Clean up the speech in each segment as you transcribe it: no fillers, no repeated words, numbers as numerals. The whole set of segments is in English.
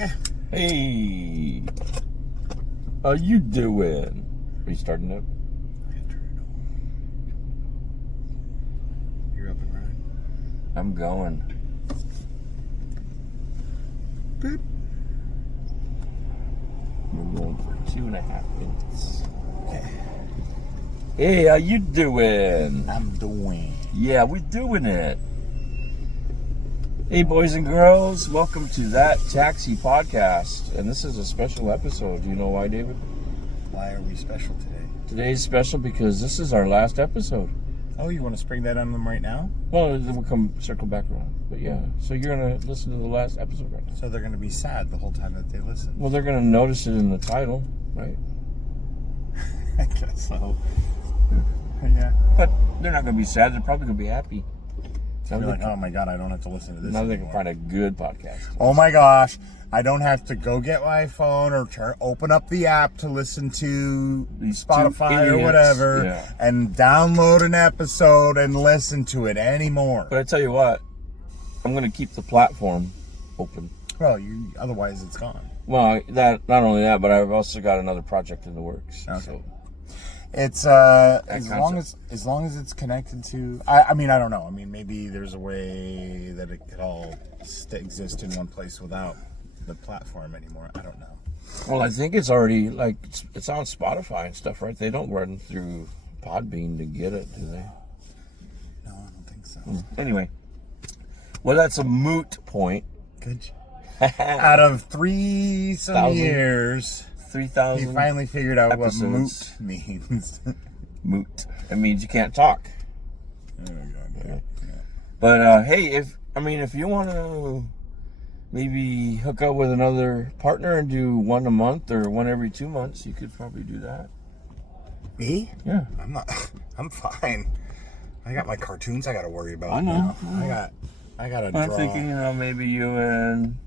Okay. Hey, how you doing? Are you starting up? I gotta turn it on. You're up and running? I'm going. Boop. We're going for 2.5 minutes. Okay. Hey, how you doing? I'm doing. Yeah, we're doing it. Hey, boys and girls, welcome to That Taxi Podcast. And this is a special episode. Do you know why, David? Why are we special today? Today's special because this is our last episode. Oh, you want to spring that on them right now? Well, then we'll circle back around. But yeah, so you're going to listen to the last episode right now. So they're going to be sad the whole time that they listen. Well, they're going to notice it in the title, right? I guess so. Yeah. But they're not going to be sad. They're probably going to be happy. They're like, oh my God, I don't have to listen to this Now they anymore. can find a good podcast. Oh my gosh, I don't have to go get my phone or open up the app to listen to These Spotify two or idiots, whatever yeah. and download an episode and listen to it anymore. But I tell you what, I'm going to keep the platform open. Well, otherwise it's gone. Well, that not only that, but I've also got another project in the works. Okay. So It's as concept. long as it's connected to. I mean, I don't know. I mean, maybe there's a way that it could all exist in one place without the platform anymore. I don't know. well, I think it's already it's on Spotify and stuff, right? They don't run through Podbean to get it, do they? No, I don't think so. Anyway, well, that's a moot point. Good. Out of 3 some 1,000. years, 3,000 he finally figured out episodes. what moot means. moot. It means you can't talk. Oh my God, yeah. But hey, if you want to maybe hook up with another partner and do one a month or one every 2 months, you could probably do that. Me? Yeah. I'm not. I'm fine. I got my cartoons I got to worry about. I know. Now. I got to draw. I'm thinking, maybe you and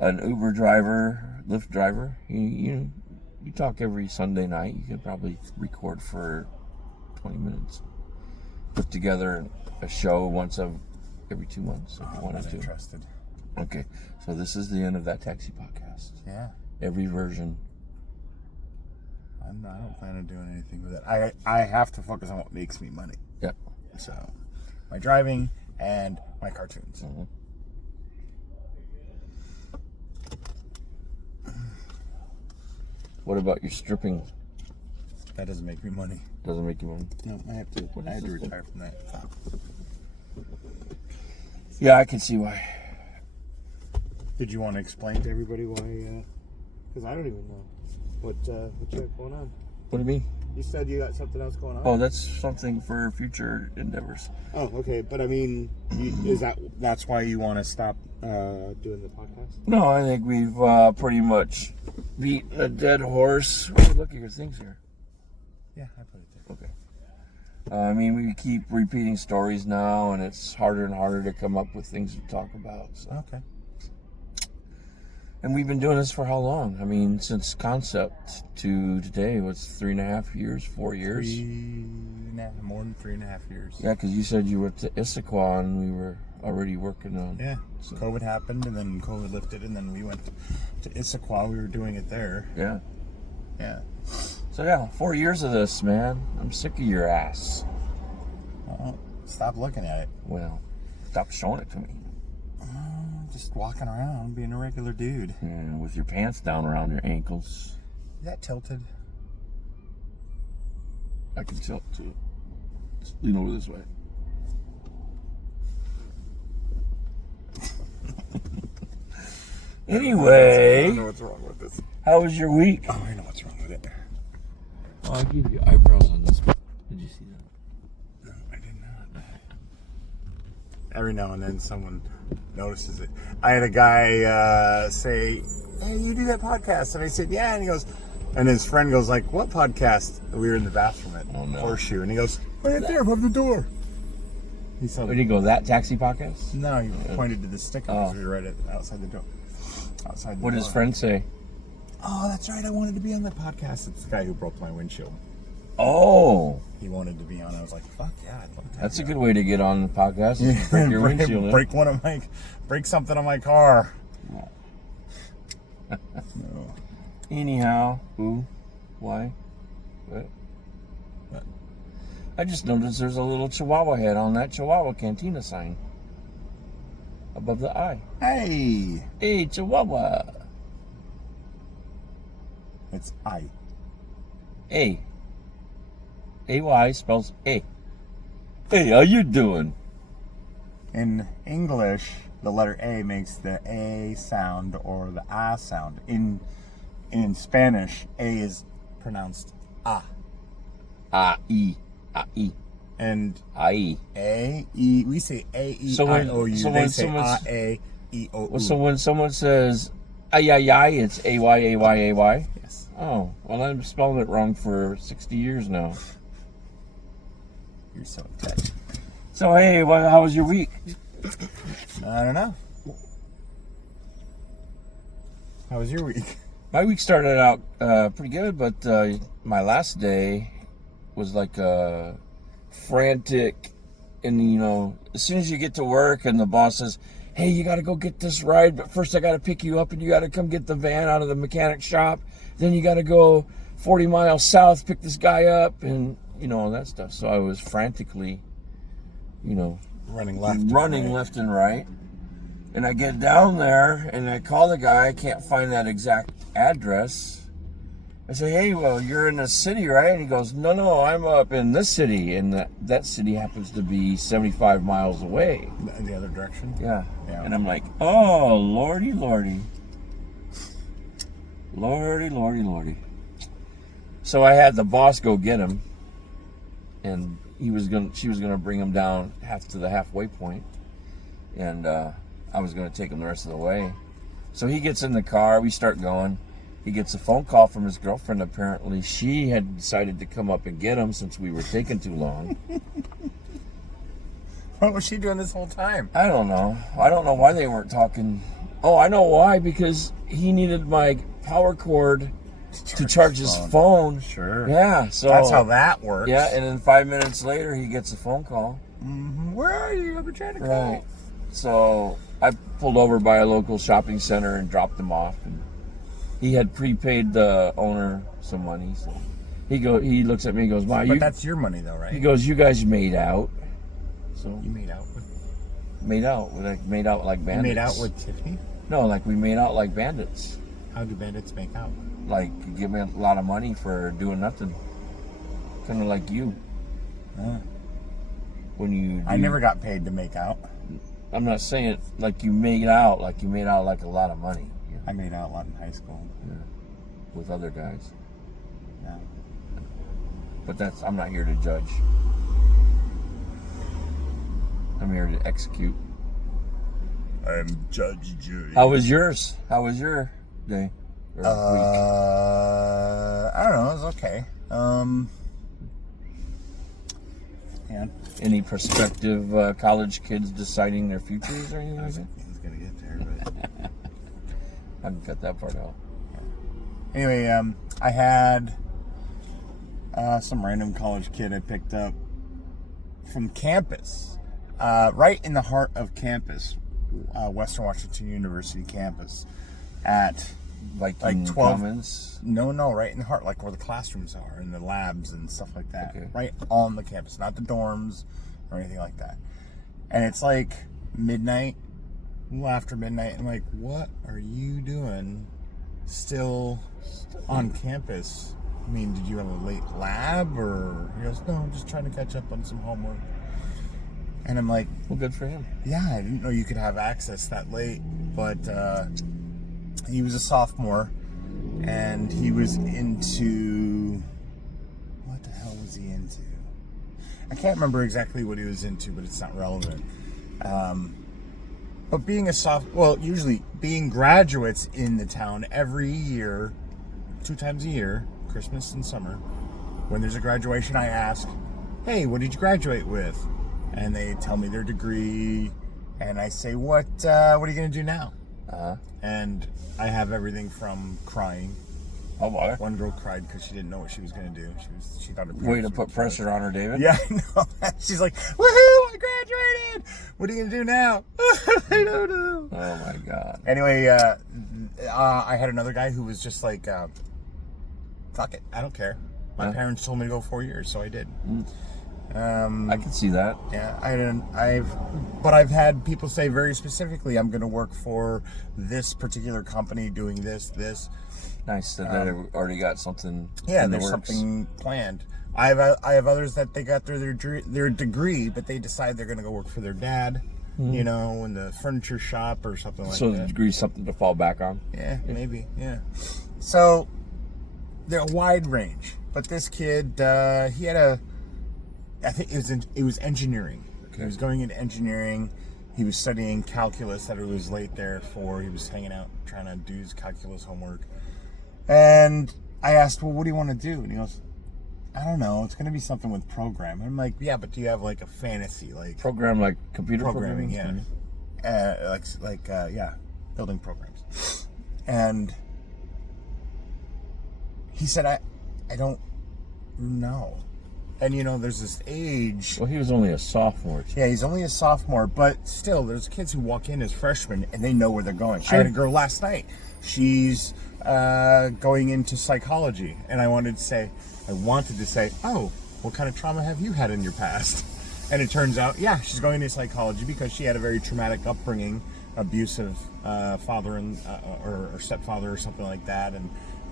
an Uber driver, Lyft driver, you talk every Sunday night. You could probably record for 20 minutes. Put together a show once every 2 months if you I'm wanted not to. interested. Okay, so this is the end of That Taxi Podcast. Yeah. Every version. I don't plan on doing anything with it. I have to focus on what makes me money. Yep. So, my driving and my cartoons. Mm-hmm. What about your stripping? That doesn't make me money. Doesn't make you money? No, I have to. What I is had to this retire from that. Yeah, I can see why. Did you want to explain to everybody why? Because I don't even know what you got going on. What do you mean? You said you got something else going on. Oh, that's something for future endeavors. Oh, okay. But I mean, that's why you want to stop doing the podcast? No, I think we've pretty much beaten a dead horse. Oh, look at your things here. Yeah, I put it there. Okay. We keep repeating stories now, and it's harder and harder to come up with things to talk about. So. Okay. And we've been doing this for how long? Since concept to today, what's 3.5 years, 4 years? More than 3.5 years. Yeah, because you said you were to Issaquah and we were already working on. Yeah. So COVID happened, and then COVID lifted, and then we went to Issaquah. We were doing it there. Yeah. Yeah. So yeah, 4 years of this, man. I'm sick of your ass. Stop looking at it. Well, stop showing it to me. Just walking around, being a regular dude. Yeah, with your pants down around your ankles. Is that tilted? I can tilt too. Just lean over this way. Anyway, I don't know what's wrong with this. how was your week? Oh, I know what's wrong with it. Oh, I gave you eyebrows on this one. Did you see that? No, I did not. Every now and then someone notices it. I had a guy say, "Hey, you do that podcast?" And I said, "Yeah." And he goes, and his friend goes like, "What podcast?" We were in the bathroom at Oh, no. Horseshoe, and he goes, "Right there above the door." He said, Where did you go? That Taxi Podcast? "No," he pointed to the sticker Oh. because we were right outside the door. Outside the What did door. his friend say? "Oh, that's right. I wanted to be on the podcast." It's the guy who broke my windshield. Oh, He wanted to be on. I was like, "Fuck yeah, I'd love to." that's a have good way to get on the podcast. Is to break your windshield. in. break something on my car. No. Anyhow, who? Why? What? What? I just noticed there's a little Chihuahua head on that Chihuahua Cantina sign. Above the I. Hey! Hey, Chihuahua. It's I. A. A-Y spells A. Hey, how you doing? In English, the letter A makes the A sound or the A sound. In Spanish, A is pronounced A. A-E. A-E. And A-E. A-E, we say So when- A-E-I-O-U. so They when say someone's- A-E-I-O-U. Well, so when someone says ay, it's A-Y-A-Y-A-Y? Yes. Oh, well, I'm spelling it wrong for 60 years now. You're so touched. So, hey, how was your week? I don't know. How was your week? My week started out pretty good, but my last day was like frantic. And, you know, as soon as you get to work and the boss says, hey, you got to go get this ride, but first I got to pick you up and you got to come get the van out of the mechanic shop. Then you got to go 40 miles south, pick this guy up, and, you know, all that stuff. So I was frantically, you know, Running left. left and right. And I get down there and I call the guy. I can't find that exact address. I say, hey, well, you're in the city, right? And he goes, no, I'm up in this city. And that city happens to be 75 miles away. In the other direction? Yeah. Yeah. And I'm like, oh, lordy. Lordy. So I had the boss go get him. And she was gonna bring him down to the halfway point. And I was gonna take him the rest of the way. So he gets in the car, we start going. He gets a phone call from his girlfriend. Apparently, she had decided to come up and get him since we were taking too long. What was she doing this whole time? I don't know. I don't know why they weren't talking. Oh, I know why. Because he needed my power cord to charge his phone. Sure. Yeah, so That's how that works. Yeah, and then 5 minutes later, he gets a phone call. Mm-hmm. Where are you? I've been trying to call. Right. So I pulled over by a local shopping center and dropped him off. And he had prepaid the owner some money. So he looks at me and goes, "Wow, But that's your money, though, right? He goes, you guys made out." So You made out with? made out like You bandits. made out with Tiffany? No, like we made out like bandits. How do bandits make out? Like, give me a lot of money for doing nothing. Kind of like you. When you I never got paid to make out. I'm not saying like you made out like a lot of money. Yeah, I made out a lot in high school. with other guys. Yeah. But I'm not here to judge. I'm here to execute. I'm Judge Judy. How was yours? How was your day? Or week? I don't know. It was okay. Yeah. Any prospective college kids deciding their futures or anything like that? He's gonna get there, but I can cut that part out. anyway, I had some random college kid I picked up from campus, right in the heart of campus, Western Washington University campus, at Viking 12 Commons. No, right in the heart, like where the classrooms are and the labs and stuff like that. Okay. Right on the campus, not the dorms or anything like that. And it's like midnight, a little after midnight. I'm like, what are you doing still on campus? I mean, did you have a late lab or? He goes, no, I'm just trying to catch up on some homework. And I'm like, Well, good for him. yeah, I didn't know you could have access that late, but he was a sophomore, and he was into, what the hell was he into? I can't remember exactly what he was into, but it's not relevant. But being usually being graduates in the town every year, 2 times a year, Christmas and summer, when there's a graduation, I ask, hey, what did you graduate with? And they tell me their degree, and I say, what are you going to do now? And I have everything from crying. Oh, boy. One girl cried because she didn't know what she was going to do. She thought her Way to parents put were pressure on her, David. Yeah, I know. She's like, woohoo, I graduated. What are you going to do now? I don't know. Oh, my God. Anyway, I had another guy who was just like, fuck it, I don't care. My parents told me to go 4 years, so I did. I can see that. Yeah, I've had people say very specifically, I'm going to work for this particular company doing this. Nice that they already got something. Yeah, in the there's works. something planned. I have others that they got their degree, but they decide they're going to go work for their dad, you know, in the furniture shop or something like So that. the degree's something to fall back on. Yeah, maybe. Yeah. So they're a wide range, but this kid, he had I think it was engineering. Okay. He was going into engineering. He was studying calculus that he was late there for. He was hanging out trying to do his calculus homework. And I asked, well, what do you want to do? And he goes, I don't know. It's going to be something with program. I'm like, yeah, but do you have like a fantasy, like Program like computer programming? programming? Yeah, building programs. And he said, I don't know. And you know, there's this age. Well, he was only a sophomore. Too. Yeah, he's only a sophomore, but still, there's kids who walk in as freshmen and they know where they're going. Sure. I had a girl last night. She's going into psychology, and I wanted to say, oh, what kind of trauma have you had in your past? And it turns out, yeah, she's going into psychology because she had a very traumatic upbringing, abusive father or stepfather or something like that,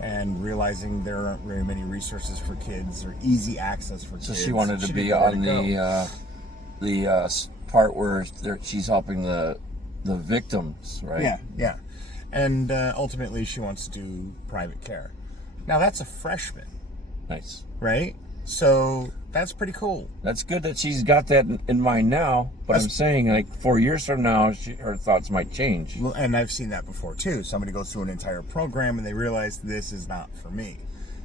and realizing there aren't very many resources for kids or easy access for kids. So she wanted to be didn't know where on to go. the part where she's helping the victims, right? Yeah. And ultimately, she wants to do private care. Now, that's a freshman, Nice. right? So that's pretty cool. That's good that she's got that in mind now. But I'm saying, like 4 years from now, her thoughts might change. Well, and I've seen that before too. Somebody goes through an entire program and they realize this is not for me.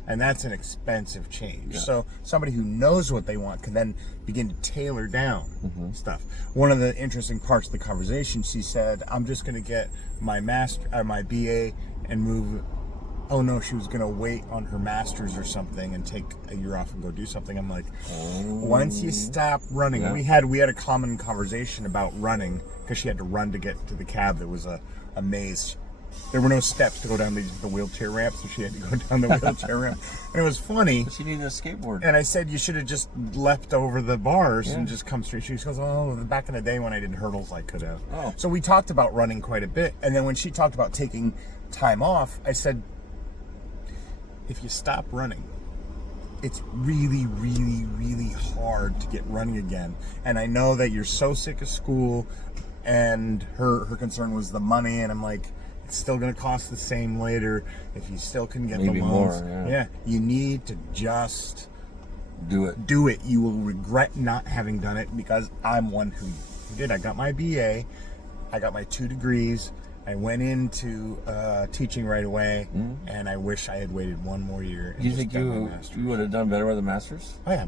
And that's an expensive change. Yeah. So somebody who knows what they want can then begin to tailor down stuff. One of the interesting parts of the conversation, she said, I'm just going to get my my BA and move. Oh no, she was going to wait on her master's or something and take a year off and go do something. I'm like, once you stop running, we had a common conversation about running because she had to run to get to the cab. There was a maze. There were no steps to go down the wheelchair ramp, so she had to go down the wheelchair ramp. And it was funny. She needed a skateboard. And I said, you should have just leapt over the bars and just come straight. She goes, oh, back in the day when I did hurdles, I could have. Oh. So we talked about running quite a bit. And then when she talked about taking time off, I said, if you stop running, it's really, really, really hard to get running again. And I know that you're so sick of school, and her concern was the money. And I'm like, it's still going to cost the same later if you still can get Maybe the loans. more, Yeah, you need to just Do it. do it. You will regret not having done it because I'm one who did. I got my BA, I got my 2 degrees. I went into teaching right away, and I wish I had waited 1 more year. And Do you just think done my you master's. would have done better with a master's? Oh yeah,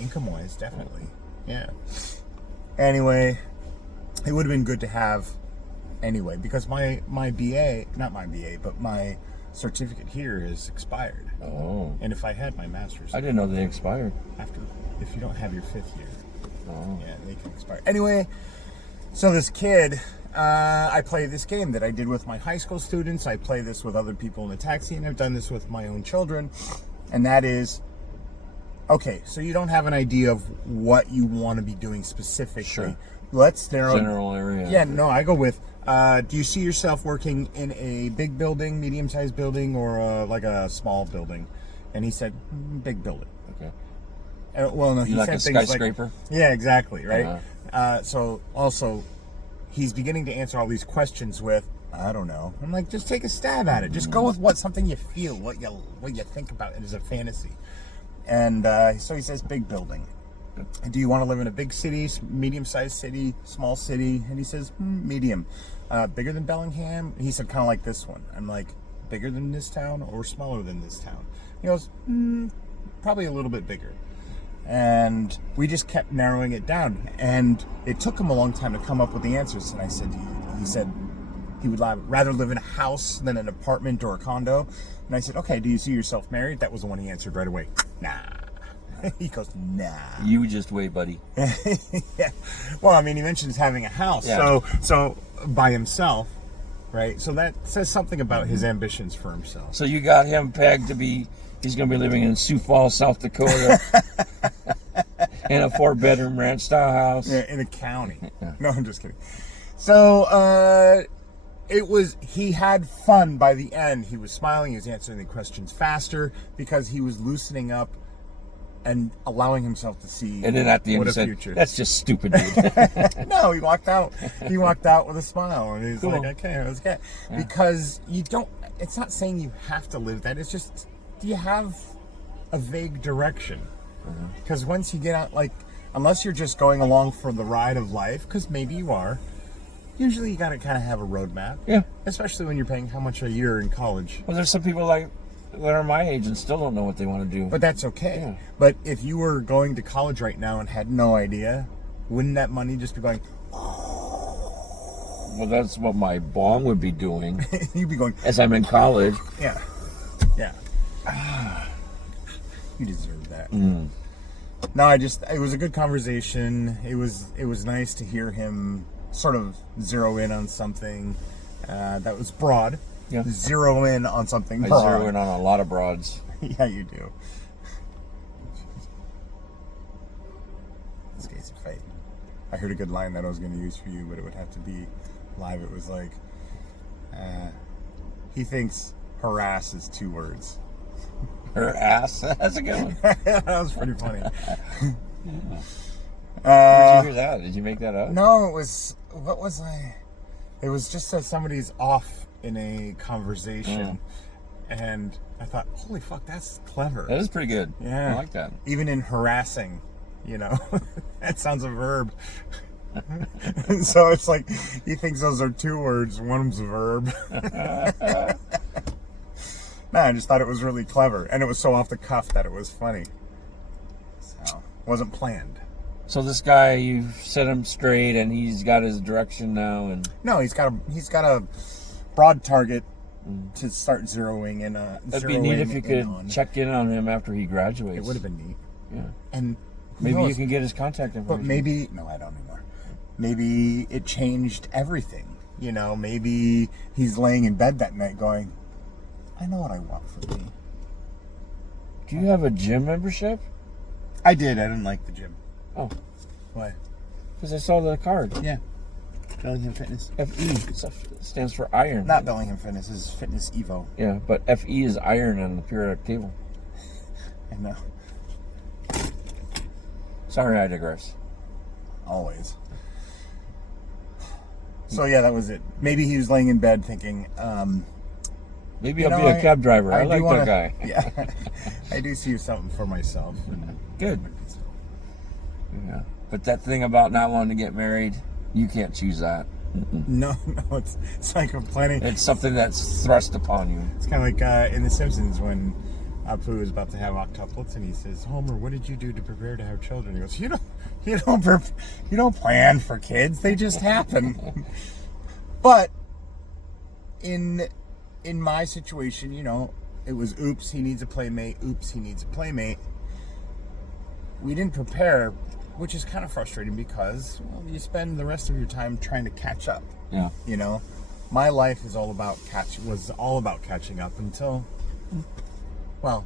income-wise, definitely. Yeah. Anyway, it would have been good to have anyway because my BA, not my BA, but my certificate here is expired. Oh. And if I had my master's, I didn't know they expired. if you don't have your 5th year, Oh. yeah, they can expire. Anyway, so this kid, I play this game that I did with my high school students. I play this with other people in the taxi, and I've done this with my own children. And that is, okay, so you don't have an idea of what you want to be doing specifically. Sure. Let's narrow. General area. Yeah, no, I go with, do you see yourself working in a big building, medium-sized building, or like a small building? And he said, big building. Okay. Well, no, he You like said a things skyscraper? like, yeah, exactly, right? Uh-huh. So also, he's beginning to answer all these questions with, I don't know. I'm like, just take a stab at it. Just go with something you feel, what you think about it as a fantasy. And so he says, big building. Do you want to live in a big city, medium-sized city, small city? And he says, medium. Bigger than Bellingham? He said, kind of like this one. I'm like, bigger than this town or smaller than this town? He goes, probably a little bit bigger. And we just kept narrowing it down. And it took him a long time to come up with the answers. And I said, he said he would rather live in a house than an apartment or a condo. And I said, okay, do you see yourself married? That was the one he answered right away. Nah. He goes, nah. You just wait, buddy. Yeah. Well, I mean, he mentions having a house. Yeah. So by himself, right? So that says something about his ambitions for himself. So you got him pegged to be, he's going to be living in Sioux Falls, South Dakota, in a 4-bedroom ranch style house. Yeah, in a county. Yeah. No, I'm just kidding. So, he had fun by the end. He was smiling, he was answering the questions faster because he was loosening up and allowing himself to see And then at the end what he a said, future. that's just stupid, dude. No, he walked out. He walked out with a smile, and he's Cool. like, "Okay, let's get." Because you don't. It's not saying you have to live that. It's just, do you have a vague direction? Because once you get out, like, unless you're just going along for the ride of life, because maybe you are. Usually, you got to kind of have a roadmap. Yeah. Especially when you're paying how much a year in college. Well, there's some people like that are my age and still don't know what they want to do. But that's okay. Yeah. But if you were going to college right now and had no idea, wouldn't that money just be going? Well, that's what my bong would be doing You'd be going. as I'm in college. Yeah. Yeah. You deserve that. Mm. No, it was a good conversation. It was nice to hear him sort of zero in on something that was broad. Yeah. Zero in on something I broad. zero in on a lot of broads. Yeah, you do. This guy's a fight. I heard a good line that I was going to use for you, but it would have to be live. It was like, he thinks harass is 2 words. Her ass. That's a good one. That was pretty funny. Where'd you hear that? Did you make that up? No, it was, what was I? It was just that somebody's off in a conversation, and I thought, holy fuck, that's clever. That is pretty good. Yeah. I like that. Even in harassing, that sounds a verb. So it's like, he thinks those are 2 words, one of them's a verb. No, I just thought it was really clever, and it was so off the cuff that it was funny. So, wasn't planned. So this guy, you set him straight, and he's got his direction now, and No, he's got a broad target to start zeroing in. it'd be neat if you could check in on him after he graduates. It would have been neat, Yeah. and who Maybe you knows? can get his contact information. But maybe no, I don't anymore. Maybe it changed everything. Maybe he's laying in bed that night going, I know what I want for me. Do you have a gym membership? I did. I didn't like the gym. Oh, Why? because I saw the card. Yeah. Bellingham Fitness. FE stands for iron. Not Bellingham Fitness. This is Fitness Evo. Yeah, but FE is iron on the periodic table. I know. Sorry, I digress. Always. So yeah, that was it. Maybe he was laying in bed thinking, Maybe you I'll know, be a cab driver. I like do wanna- that guy. Yeah. I do see something for myself. Good. Yeah. But that thing about not wanting to get married, you can't choose that. No, it's like a planning. It's something that's thrust upon you. It's kind of like in The Simpsons when Apu is about to have octuplets, and he says, "Homer, what did you do to prepare to have children?" He goes, "You don't plan for kids; they just happen." But in my situation, it was oops, he needs a playmate. Oops, he needs a playmate. We didn't prepare, which is kind of frustrating because you spend the rest of your time trying to catch up. Yeah. My life was all about catching up until, well,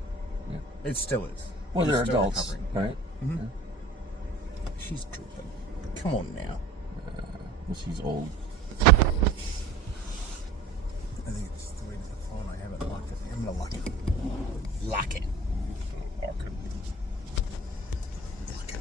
Yeah. it still is. Well, We're they're still adults, recovering. right? She's drooping. Come on now. Well, she's old. I think it's the way to the phone. I haven't locked it. I'm gonna lock it. Lock it. Lock it. Lock it.